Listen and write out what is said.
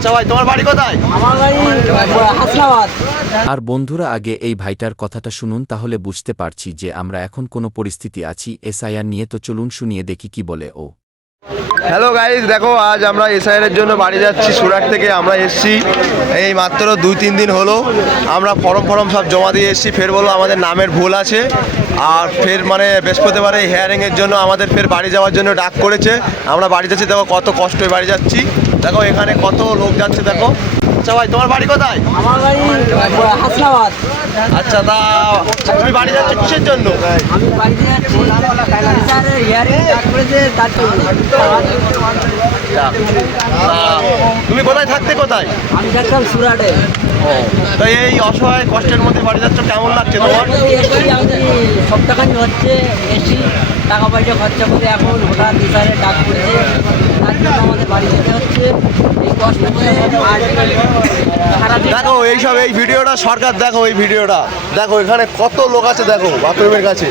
আচ্ছা ভাই, তোমার বাড়ি কোথায়? আমার বাড়ি হাসনাবাদ। আর বন্ধুরা, আগে এই ভাইটার কথাটা শুনুন, তাহলে বুঝতে পারছি যে আমরা এখন কোন পরিস্থিতি আছি এসআইআর নিয়ে। তো চলুন শুনিয়ে দেখি কি বলে ও। হ্যালো গাইজ, দেখো আজ আমরা এসআইআর এর জন্য বাড়ি যাচ্ছি। সুরাট থেকে আমরা এসেছি এই মাত্র 2-3 দিন হলো। আমরা ফর্ম সব জমা দিয়ে এসেছি। ফের বলো আমাদের নামের ভুল আছে, আর ফের মানে বৃহস্পতিবারে হিয়ারিংয়ের জন্য আমাদের ফের বাড়ি যাওয়ার জন্য ডাক করেছে। আমরা বাড়ি যাচ্ছি, দেখো কত কষ্টে বাড়ি যাচ্ছি। দেখো এখানে কত লোক যাচ্ছে দেখো। আচ্ছা ভাই, তোমার বাড়ি কোথায়? আমার বাড়ি হাসনাবাদ। আচ্ছা, তা তুমি বাড়ি যাচ্ছ কিসের জন্য? আমি বাড়িতে যাচ্ছি স্যারের হিয়ারিং ডাক করেছে তার জন্য। তুমি কোথায় থাকতে কোথায়? আমি থাকতাম সুরাটে। তাই এই অসহায় কষ্টের মধ্যে বাড়ি যাচ্ছ, কেমন লাগছে তোমার? এসছি, আমি সপ্তাহখানি হচ্ছে এসছি, টাকা পয়সা খরচা করে এখন হঠাৎ স্যারের ডাক করেছে, তার জন্য আমাদের বাড়ি যেতে হচ্ছে। এই কষ্ট করে সারাদিন দেখো এইসব এই ভিডিওটা সরকার, দেখো এই ভিডিওটা দেখো, এখানে কত লোক আছে দেখো বাথরুমের কাছে।